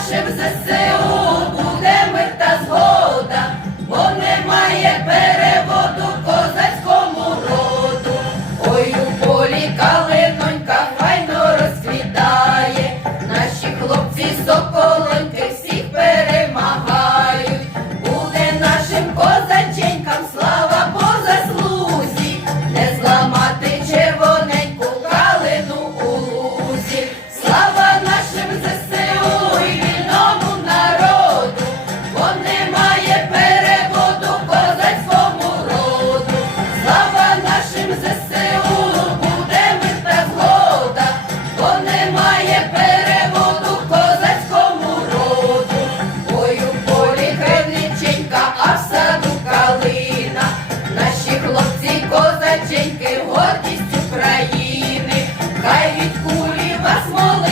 нашим ЗСУ, As molas